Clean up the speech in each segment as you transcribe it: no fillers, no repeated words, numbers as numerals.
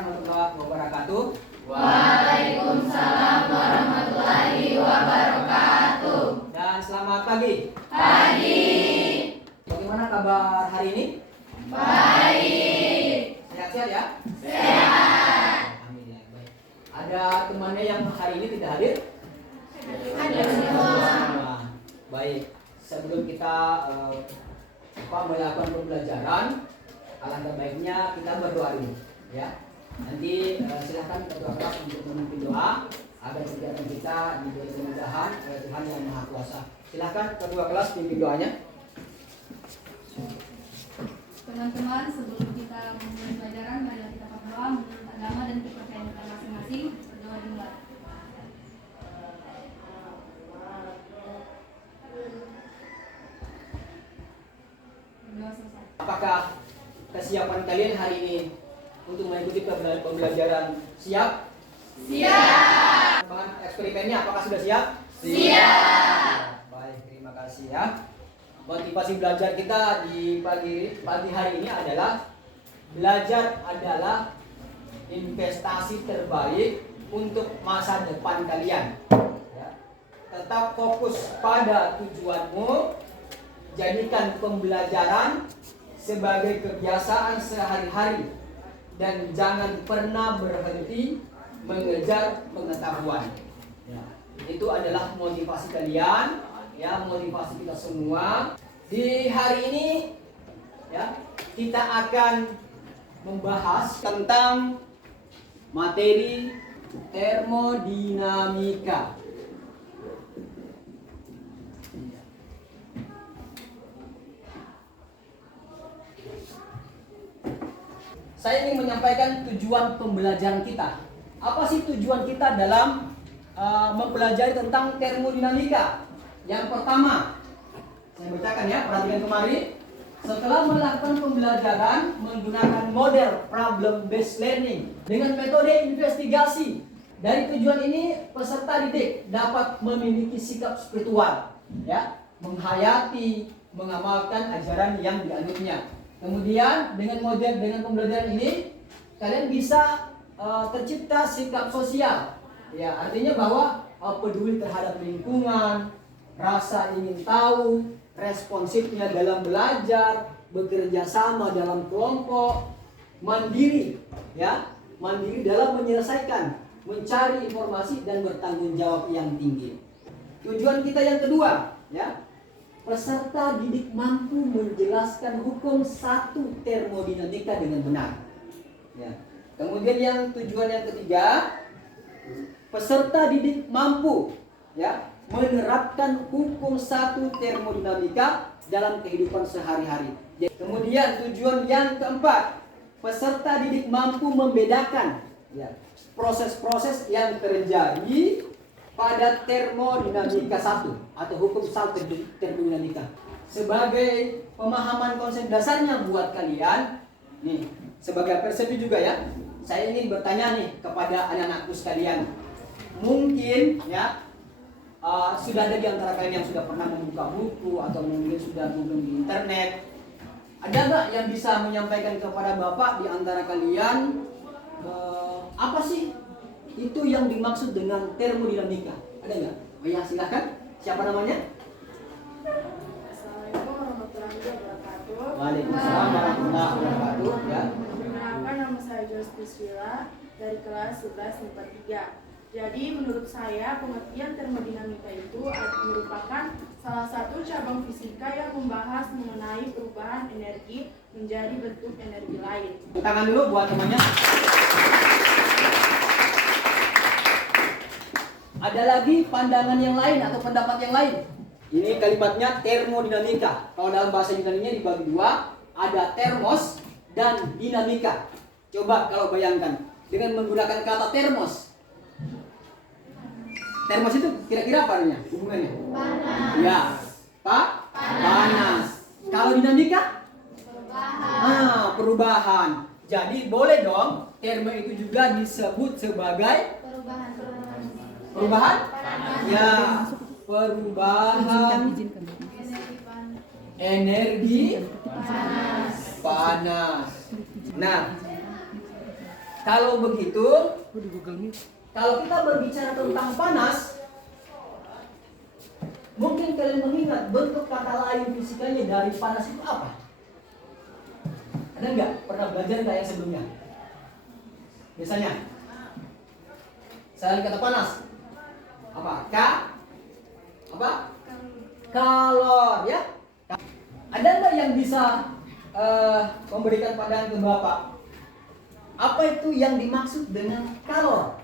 warahmatullahi wabarakatuh. Waalaikumsalam warahmatullahi wabarakatuh. Dan selamat pagi. Pagi. Bagaimana kabar hari ini? Baik. Sehat-sehat ya? Sehat. Alhamdulillah. Baik. Ada temannya yang hari ini tidak hadir? Ada semua. Baik. Sebelum kita melakukan pembelajaran, alangkah baiknya kita berdoa dulu, ya. Nanti silahkan ketua kelas untuk memimpin doa agar kegiatan kita diberi kemudahan oleh Tuhan yang Maha Kuasa. Silahkan ketua kelas pimpin doanya. Teman-teman, sebelum kita memulai pelajaran, mari kita berdoa menurut agama dan kepercayaan kita masing-masing. Berdoa dimulai. Berdoa selesai. Apakah kesiapan kalian hari ini untuk mengikuti pembelajaran siap? Siap. Pengembangan eksperimennya apakah sudah siap? Siap. Baik, terima kasih ya. Motivasi belajar kita di pagi hari ini adalah belajar adalah investasi terbaik untuk masa depan kalian. Ya. Tetap fokus pada tujuanmu. Jadikan pembelajaran sebagai kebiasaan sehari-hari dan jangan pernah berhenti mengejar pengetahuan. Ya. Itu adalah motivasi kalian, ya, motivasi kita semua. Di hari ini, ya, kita akan membahas tentang materi termodinamika. Saya ingin menyampaikan tujuan pembelajaran kita. Apa sih tujuan kita dalam mempelajari tentang termodinamika? Yang pertama, saya bacakan ya, perhatikan kemari. Setelah melakukan pembelajaran menggunakan model problem based learning dengan metode investigasi, dari tujuan ini peserta didik dapat memiliki sikap spiritual, ya, menghayati, mengamalkan ajaran yang dianutnya. Kemudian dengan pembelajaran ini kalian bisa tercipta sikap sosial, ya, artinya bahwa peduli terhadap lingkungan, rasa ingin tahu, responsifnya dalam belajar, bekerja sama dalam kelompok, mandiri, ya, mandiri dalam menyelesaikan, mencari informasi dan bertanggung jawab yang tinggi. Tujuan kita yang kedua, ya, peserta didik mampu menjelaskan hukum satu termodinamika dengan benar. Ya. Kemudian yang tujuan yang ketiga, peserta didik mampu, ya, menerapkan hukum satu termodinamika dalam kehidupan sehari-hari. Kemudian tujuan yang keempat, peserta didik mampu membedakan, ya, proses-proses yang terjadi pada termodinamika satu atau hukum satu termodinamika. Sebagai pemahaman konsep dasarnya buat kalian, nih, sebagai persepsi juga ya, saya ingin bertanya nih kepada anak-anakku sekalian. Mungkin ya sudah ada di antara kalian yang sudah pernah membuka buku atau mungkin sudah googling di internet. Ada nggak yang bisa menyampaikan kepada Bapak di antara kalian apa sih itu yang dimaksud dengan termodinamika? Ada nggak? Oh ya, silahkan. Siapa namanya? Assalamualaikum warahmatullahi wabarakatuh. Waalaikumsalam warahmatullahi wabarakatuh. Ya. Perkenalkan, nama saya Justus Villa dari kelas 11 MIPA 3. Jadi menurut saya pengertian termodinamika itu merupakan salah satu cabang fisika yang membahas mengenai perubahan energi menjadi bentuk energi lain. Tepuk tangan dulu buat temannya. Ada lagi pandangan yang lain atau pendapat yang lain? Ini kalimatnya termodinamika. Kalau dalam bahasa Yunani-nya dibagi dua, ada termos dan dinamika. Coba kalau bayangkan dengan menggunakan kata termos. Termos itu kira-kira apa artinya? Hubungannya? Panas. Ya. Panas. Kalau dinamika? Perubahan. Perubahan. Jadi boleh dong termo itu juga disebut sebagai perubahan? Ya, perubahan energi panas. Nah, Kalau begitu, kalau kita berbicara tentang panas, mungkin kalian mengingat bentuk kata lain fisikanya dari panas itu apa? Ada nggak? Pernah belajar nggak yang sebelumnya? Biasanya, saya kata panas, apa? Apa? Kalor, ya? Ada nggak yang bisa memberikan pandangan ke Bapak? Apa itu yang dimaksud dengan kalor?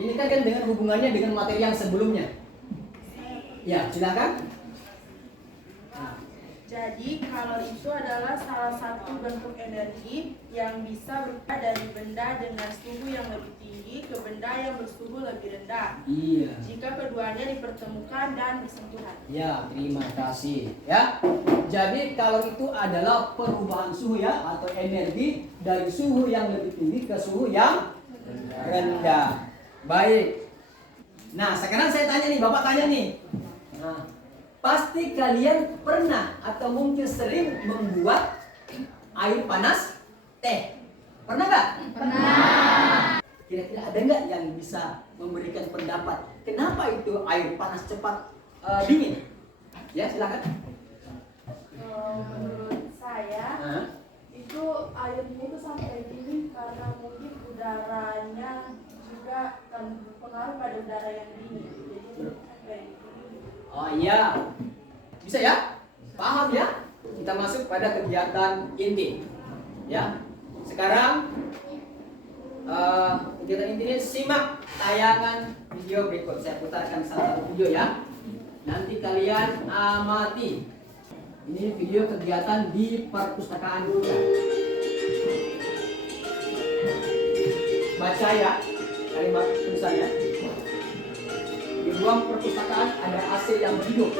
Ini kan dengan hubungannya dengan materi yang sebelumnya. Ya, silakan. Jadi kalor itu adalah salah satu bentuk energi yang bisa berupa dari benda dengan suhu yang lebih tinggi ke benda yang bersuhu lebih rendah. Iya. Jika keduanya dipertemukan dan bersentuhan. Ya, terima kasih. Ya, jadi kalor itu adalah perubahan suhu ya atau energi dari suhu yang lebih tinggi ke suhu yang rendah. Baik. Nah, sekarang saya tanya nih, Bapak tanya nih. Nah, pasti kalian pernah atau mungkin sering membuat air panas teh. Pernah nggak? Pernah. Kira-kira ada nggak yang bisa memberikan pendapat kenapa itu air panas cepat dingin? Ya, silakan. Menurut saya itu airnya itu sampai dingin karena mungkin udaranya juga berpengaruh pada udara yang dingin. Jadi kayak gitu. Oh iya, bisa ya? Paham ya? Kita masuk pada kegiatan inti. Ya, sekarang kegiatan intinya simak tayangan video berikut. Saya putarkan salah satu video ya. Nanti kalian amati. Ini video kegiatan di perpustakaan kita. Baca ya kalimat tulisannya. Di ruang perpustakaan ada AC yang hidup.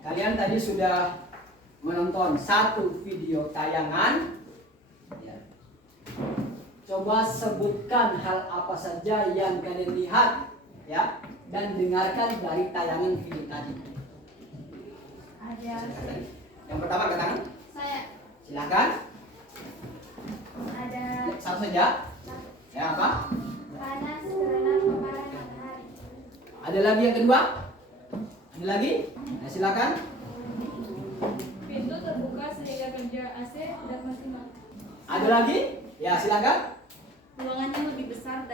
Kalian tadi sudah menonton satu video tayangan. Ya. Coba sebutkan hal apa saja yang kalian lihat ya dan dengarkan dari tayangan video tadi. Ada. Yang pertama angkat tangan. Saya. Silakan. Ada. Satu saja. Ya apa? Panas karena paparan matahari. Ada lagi yang kedua? Ada lagi? Nah, silakan. Pintu terbuka sehingga kerja AC dan maksimal. Ada lagi? Ya silakan. Ruangannya lebih besar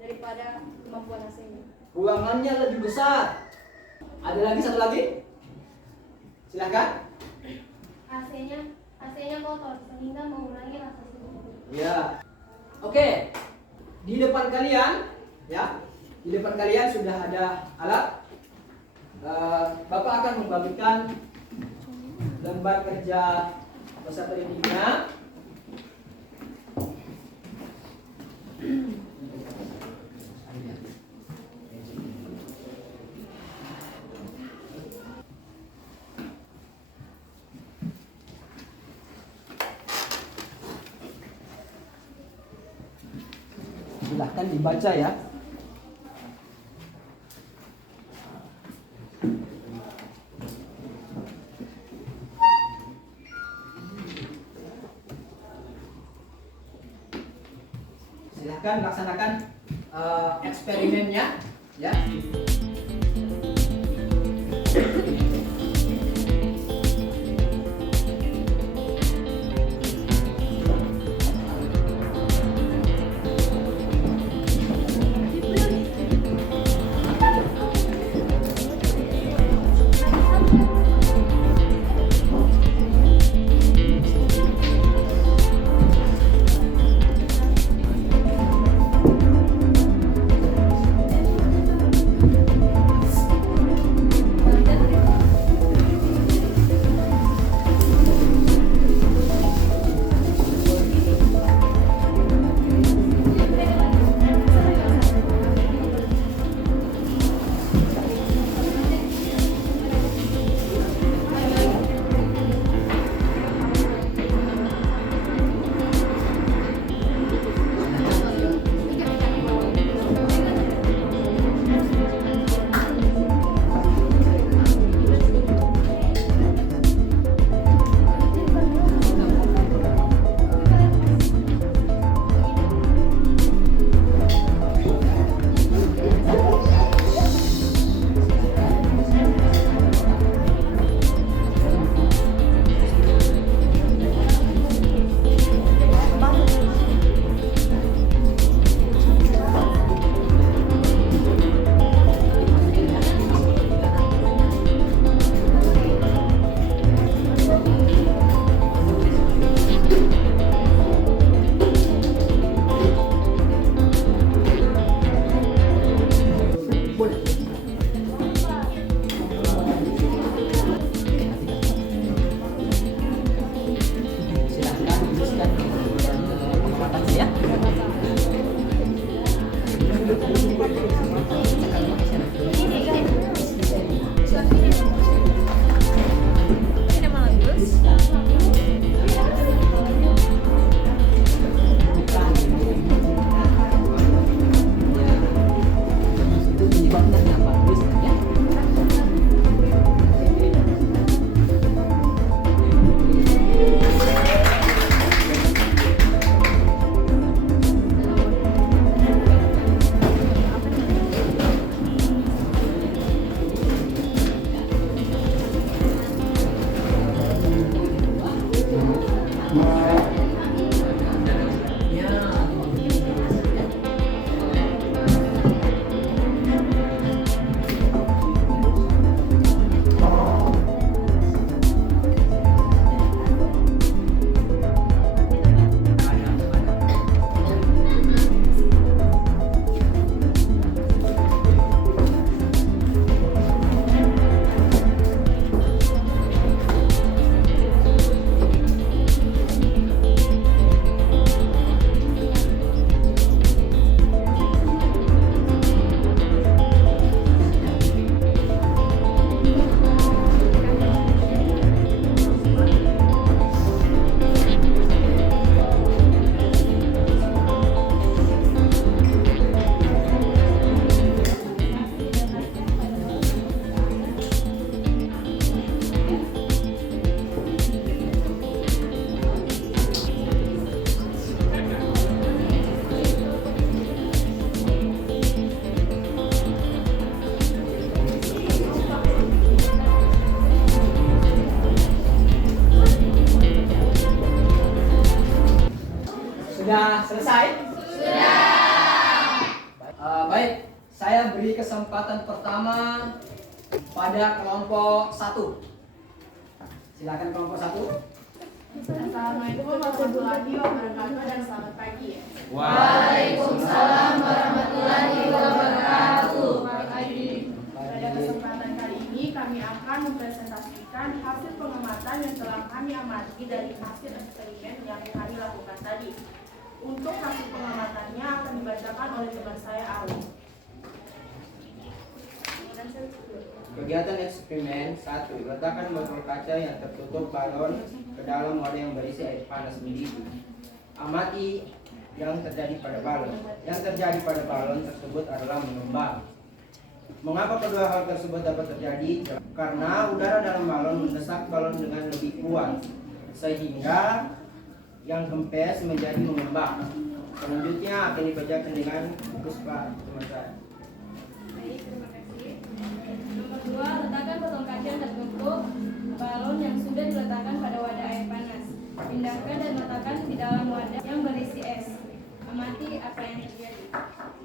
daripada kemampuan AC-nya. Ruangannya lebih besar. Ada lagi satu lagi? Silakan. AC-nya kotor sehingga mengurangi rasa suhu. Ya. Oke. Di depan kalian, ya, di depan kalian sudah ada alat. Bapak akan membagikan lembar kerja peserta didiknya. Silahkan dibaca ya. Silahkan laksanakan eksperimennya, ya. Sudah selesai? Sudah. Baik, saya beri kesempatan pertama pada kelompok 1. Silakan kelompok 1. Assalamualaikum warahmatullahi wabarakatuh dan selamat pagi ya. Waalaikumsalam warahmatullahi wabarakatuh. Pada kesempatan kali ini kami akan mempresentasikan hasil pengamatan yang telah kami amati dari hasil eksperimen yang kami lakukan tadi. Untuk hasil pengamatannya akan dibacakan oleh teman saya Awi. Kegiatan eksperimen 1. Letakkan botol kaca yang tertutup balon ke dalam wadah yang berisi air panas mendidih. Amati yang terjadi pada balon. Yang terjadi pada balon tersebut adalah mengembang. Mengapa kedua hal tersebut dapat terjadi? Karena udara dalam balon mendesak balon dengan lebih kuat, sehingga yang kempes menjadi mengembang. Selanjutnya akan dibacakan dengan Puspa teman saya. Baik, terima kasih. Nomor 2, letakkan potong kaca yang terbentuk balon yang sudah diletakkan pada wadah air panas. Pindahkan dan letakkan di dalam wadah yang berisi es. Amati apa yang terjadi.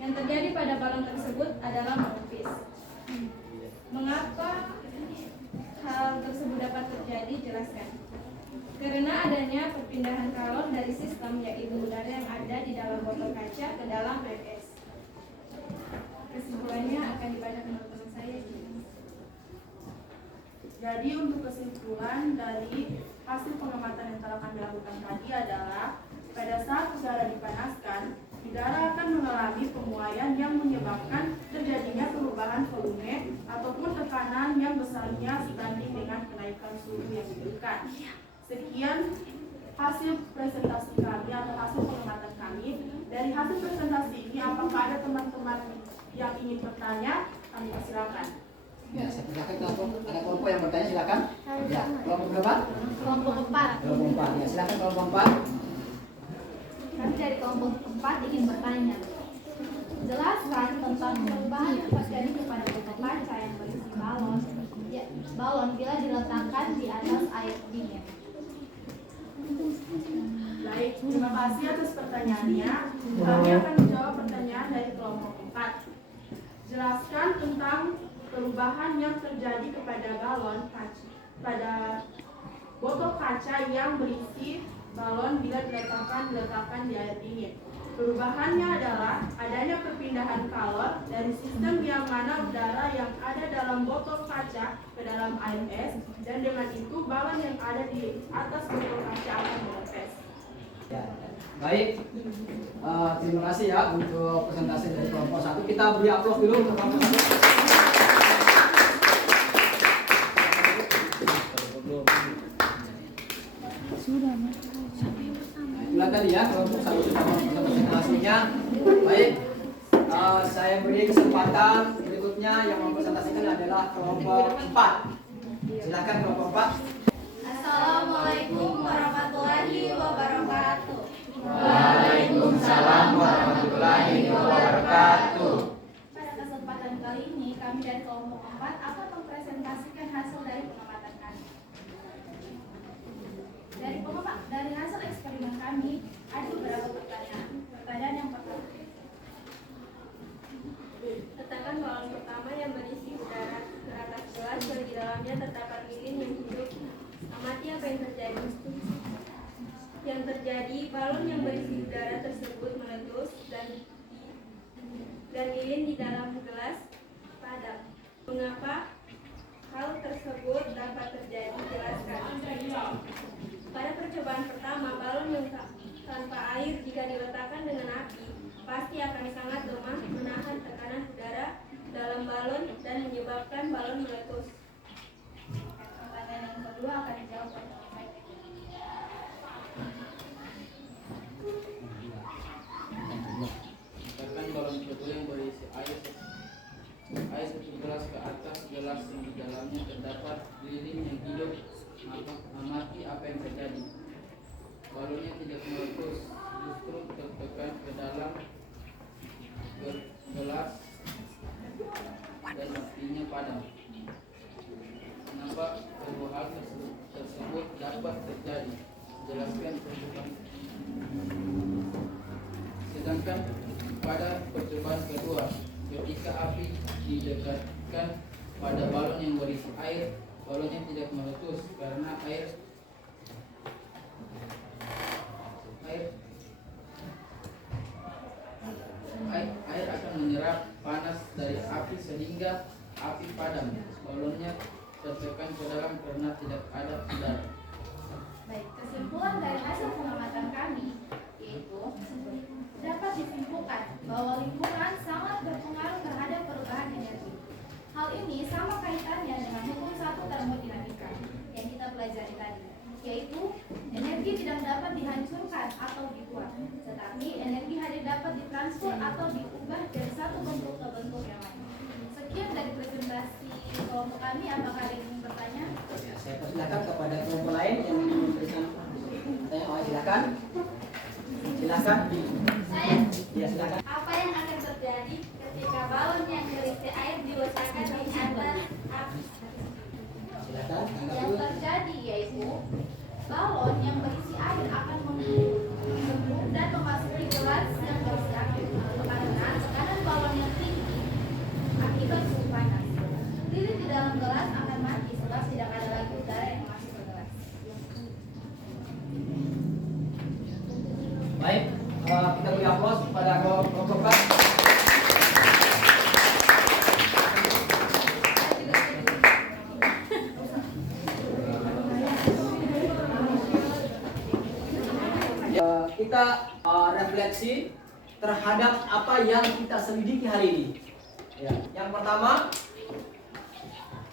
Yang terjadi pada balon tersebut adalah menepis. Mengapa hal tersebut dapat terjadi? Jelaskan. Karena adanya perpindahan kalor dari sistem, yaitu udara yang ada di dalam botol kaca ke dalam air es. Kesimpulannya akan dibacakan oleh teman saya. Jadi untuk kesimpulan dari hasil pengamatan yang telah kami lakukan tadi adalah pada saat udara dipanaskan, udara akan mengalami pemuaian yang menyebabkan terjadinya perubahan volume ataupun tekanan yang besarnya sebanding dengan kenaikan suhu yang diberikan. Sekian hasil presentasi kami atau hasil pengamatan kami. Dari hasil presentasi ini, apakah ada teman-teman yang ingin bertanya? Kami persilakan. Ya, saya persilakan kelompok. Ada kelompok yang bertanya, silakan. Ya, kelompok berapa? Kelompok 4. Kelompok 4. Ya, silakan kelompok 4. Kami dari kelompok 4 ingin bertanya. Jelaskan tentang perubahan yang terjadi kepada botol kaca yang berisi balon. Ya, balon bila diletakkan di atas air dingin. Baik, terima kasih atas pertanyaannya. Kami akan menjawab pertanyaan dari kelompok 4. Jelaskan tentang perubahan yang terjadi kepada balon kaca, pada botol kaca yang berisi balon bila diletakkan di air dingin. Perubahannya adalah adanya perpindahan kalor dari sistem yang mana udara yang ada dalam botol kaca ke dalam air es, dan dengan itu balon yang ada di atas botol kaca akan menepis. Ya, baik. Terima kasih ya untuk presentasi dari kelompok 1. Kita beri aplaus dulu untuk kelompok 1. Itulah tadi ya, kelompok 1 sudah melakukan presentasinya. Baik, saya beri kesempatan berikutnya yang mempresentasikan adalah kelompok 4. Silakan kelompok 4. Assalamualaikum warahmatullahi wabarakatuh. Waalaikumsalam warahmatullahi wabarakatuh. Pada kesempatan kali ini kami dari kelompok 4 akan mempresentasikan hasil dari pengamatan kami. Dari hasil eksperimen kami ada beberapa pertanyaan. Pertanyaan yang pertama. Letakkan balon pertama yang berisi udara ke atas gelas yang di dalamnya terdapat lilin yang hidup. Amati apa yang terjadi. Yang terjadi, balon yang berisi udara tersebut meletus dan lilin di dalam gelas padam. Mengapa hal tersebut dapat terjadi? Jelaskan. Pada percobaan pertama, balon yang tanpa air jika diletakkan dengan api pasti akan sangat lemah menahan tekanan udara dalam balon dan menyebabkan balon meletus. Pertanyaan yang kedua akan dijawab oleh teman saya. Letakkan balon kedua yang berisi air 1 gelas ke atas gelas yang di dalamnya terdapat lilin yang hidup. Amati apa yang terjadi. Balonnya tidak meletus, justru tertekan ke dalam gelas dan apinya padam. Kenapa kedua hal tersebut dapat terjadi? Jelaskan percobaan. Sedangkan pada percobaan kedua, ketika api didekatkan pada balon yang berisi air, balonnya tidak meletus karena air akan menyerap panas dari api sehingga api padam. Balonnya tertekan ke dalam karena tidak ada udara. Baik, kesimpulan dari hasil pengamatan kami yaitu dapat disimpulkan bahwa lingkungan sangat berpengaruh terhadap perubahan energi. Hal ini sama kaitannya dengan hukum 1 termodinamika yang kita pelajari tadi, yaitu energi tidak dapat dihancurkan atau dibuang, tetapi energi hanya dapat ditransfer atau diubah dari satu bentuk ke bentuk yang lain. Sekian dari presentasi kelompok kami. Apakah ada yang ingin bertanya? Ya, saya persilakan kepada kelompok lain yang ingin memberikan pertanyaan. Silakan. Silakan. Saya, Ya, silakan. apa yang akan terjadi ketika balon yang berisi air diletakkan di atas api? Silakan. Yang terjadi yaitu balon yang berisi air akan membung dan memasuki gelas yang berisi air karena tekanan balon yang tinggi akibat suhu panas. Lilin di dalam gelas akan mati sebab tidak ada lagi udara yang masuk ke gelas. Baik, kita beri aplaus kepada kelompok B. Kita refleksi terhadap apa yang kita selidiki hari ini. Ya. Yang pertama,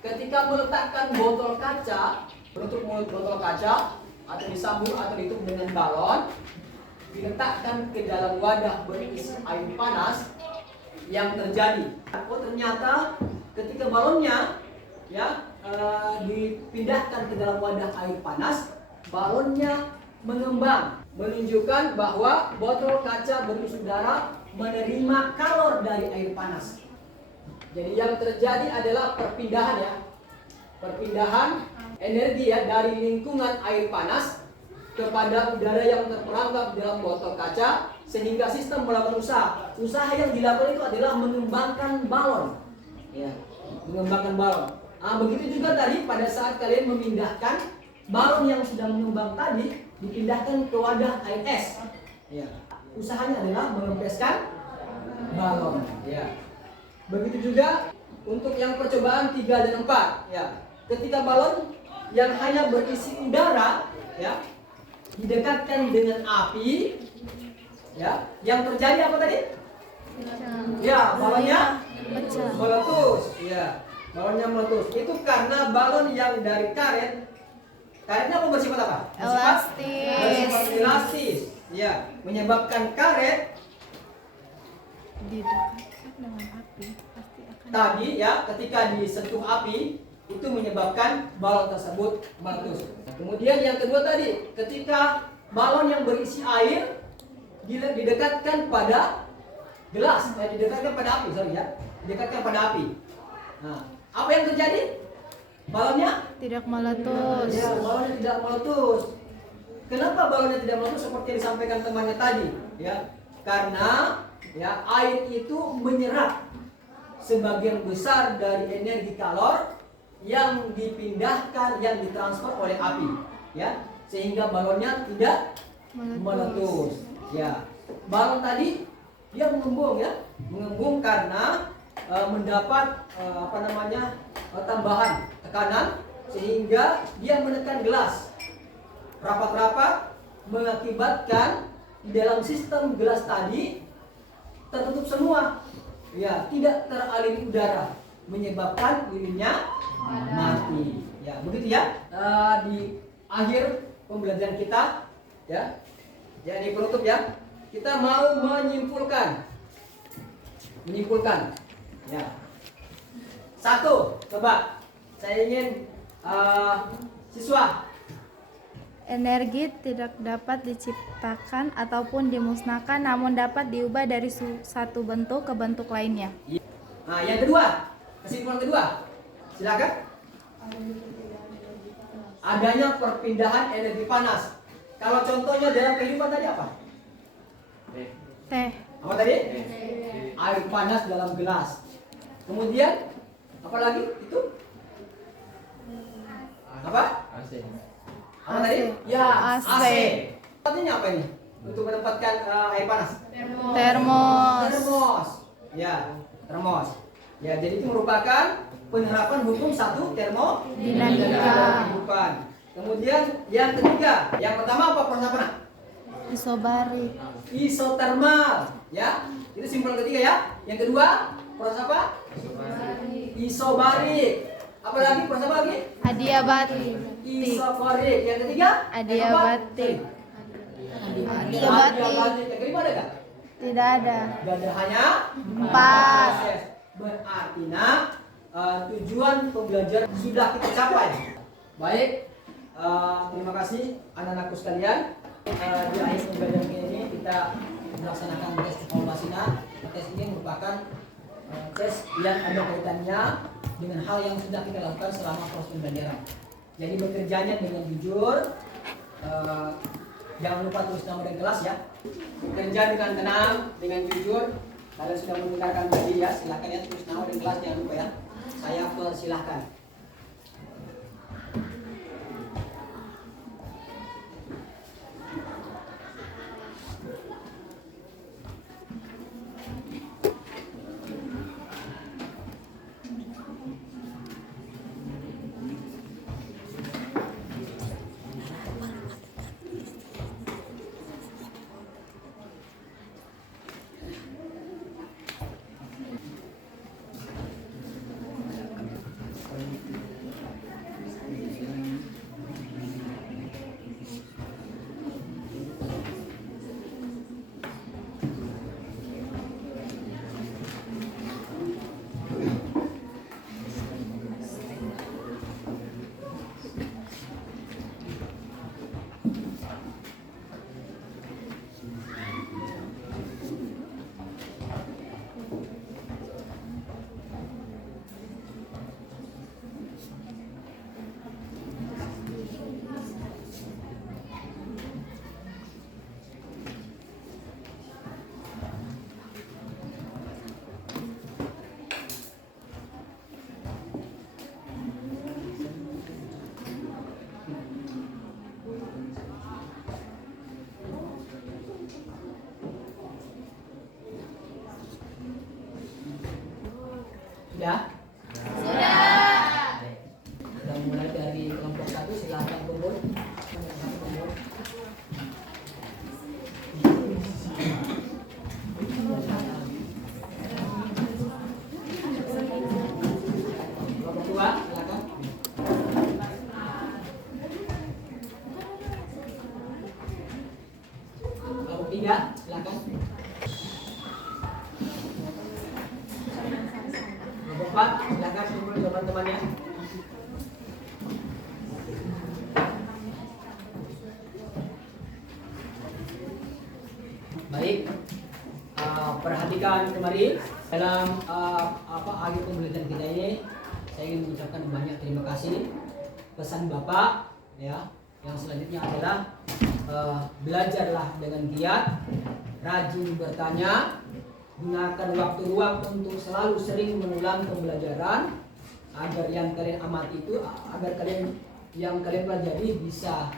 ketika meletakkan botol kaca, menutup mulut botol kaca atau disambung atau ditutup dengan balon, diletakkan ke dalam wadah berisi air panas, yang terjadi, oh ternyata ketika balonnya dipindahkan ke dalam wadah air panas, balonnya mengembang, menunjukkan bahwa botol kaca berisi udara menerima kalor dari air panas. Jadi yang terjadi adalah perpindahan energi dari lingkungan air panas kepada udara yang terperangkap dalam botol kaca, sehingga sistem melakukan usaha. Usaha yang dilakukan itu adalah mengembangkan balon. Ya, mengembangkan balon. Begitu juga tadi pada saat kalian memindahkan balon yang sudah mengembang tadi, dipindahkan ke wadah air es. Ya, usahanya adalah mengempeskan balon. Ya. Begitu juga untuk yang percobaan 3 dan 4. Ya. Ketika balon yang hanya berisi udara, ya, didekatkan dengan api, ya, yang terjadi apa tadi? Ya, balonnya meletus. Ya, balonnya meletus. Itu karena balon yang dari karetnya apa bersifat apa? Bersifat elastis. Ya, menyebabkan karet Didekatkan dengan api pasti akan tadi ya ketika disentuh api itu menyebabkan balon tersebut meletus. Kemudian yang kedua tadi, ketika balon yang berisi air didekatkan pada gelas, didekatkan pada api, didekatkan pada api. Nah, apa yang terjadi? Balonnya tidak meletus. ya, balonnya tidak meletus. Kenapa balonnya tidak meletus seperti yang disampaikan temannya tadi? Ya, karena ya air itu menyerap sebagian besar dari energi kalor yang dipindahkan, yang ditransfer oleh api, ya, sehingga balonnya tidak meletus. Ya, balon tadi dia mengembung, ya, mengembung karena mendapat tambahan tekanan sehingga dia menekan gelas rapat-rapat, mengakibatkan di dalam sistem gelas tadi tertutup semua, ya, tidak teraliri udara, menyebabkan lilinnya mati. Ya, begitu ya. Di akhir pembelajaran kita, ya, di penutup ya, kita mau menyimpulkan, ya. Satu, coba saya ingin siswa. Energi tidak dapat diciptakan ataupun dimusnahkan, namun dapat diubah dari satu bentuk ke bentuk lainnya. Nah, yang kedua, kesimpulan kedua, silakan. Adanya perpindahan energi panas. Kalau contohnya dalam kehidupan tadi apa? Teh. Apa tadi? Air panas dalam gelas. Kemudian apa lagi? Itu apa? Apa tadi? Ya, AC. Artinya apa ini? Untuk mendapatkan air panas? Termos. Ya, termos. Ya, jadi itu merupakan penerapan hukum satu Dinamika. kehidupan. Kemudian yang ketiga, yang pertama apa proses apa? Isobarik. Isotermal, ya. Itu simpulan ketiga ya. Yang kedua, proses apa? Isobarik. Apa lagi? Proses apa lagi? Adiabatik. Isokorik. Yang ketiga? Adiabatik. Adiabatik. Yang kelima ada nggak? Tidak ada. Gak ada, hanya 4. proses. Berarti tujuan pembelajaran sudah kita capai. Baik, terima kasih anak-anakku sekalian. Di akhir pembelajaran ini kita melaksanakan proses yang ada kaitannya dengan hal yang sudah kita lakukan selama proses pembelajaran. Jadi bekerjanya dengan jujur, jangan lupa tulis nama dan kelas ya. Bekerja dengan tenang, dengan jujur. Kalian sudah mendengarkan tadi ya, silakan ya tulis nama dan kelas, jangan lupa ya. Saya persilahkan. Sudah? Sudah. Kita mulai dari kelompok 1, silakan kumpul. Kelompok 2, silakan. Kelompok 3, silakan. Pak, silakan kumpul teman-temannya. Baik, perhatikan kembali dalam akhir pembelajaran kita ini. Saya ingin mengucapkan banyak terima kasih. Pesan Bapak ya, yang selanjutnya adalah belajarlah dengan giat, rajin bertanya, gunakan waktu luang untuk selalu sering mengulang pembelajaran agar yang kalian amati itu, agar yang kalian pelajari bisa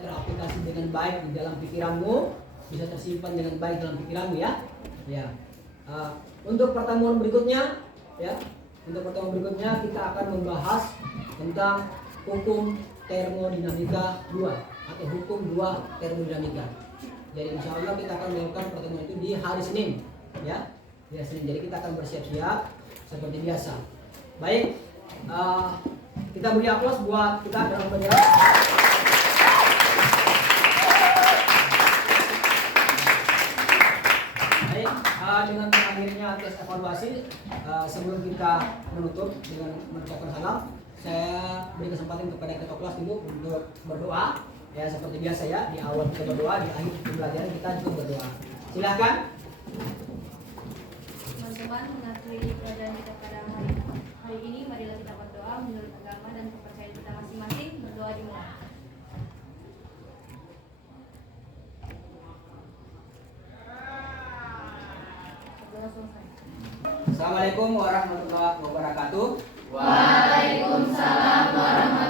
teraplikasi dengan baik di dalam pikiranmu, bisa tersimpan dengan baik dalam pikiranmu ya. Ya. Untuk pertemuan berikutnya kita akan membahas tentang hukum termodinamika 2 atau hukum 2 termodinamika. Jadi insya Allah kita akan melakukan pertemuan itu di hari Senin ya, di hari Senin. Jadi kita akan bersiap-siap seperti biasa. Baik, kita beri aplaus buat kita dalam pelajaran. Baik, dengan akhirnya tes evaluasi, sebelum kita menutup dengan mengucapkan salam, saya beri kesempatan kepada ketua kelas dulu untuk berdoa. Ya seperti biasa ya, di awal kita berdoa, di akhir pembelajaran kita juga berdoa. Silahkan. Teman-teman, mengakhiri pelajaran kita pada hari ini, marilah kita berdoa menurut agama dan kepercayaan kita masing-masing. Berdoa dimulai. Berdoa selesai. Assalamualaikum warahmatullahi wabarakatuh. Waalaikumsalam warahmatullahi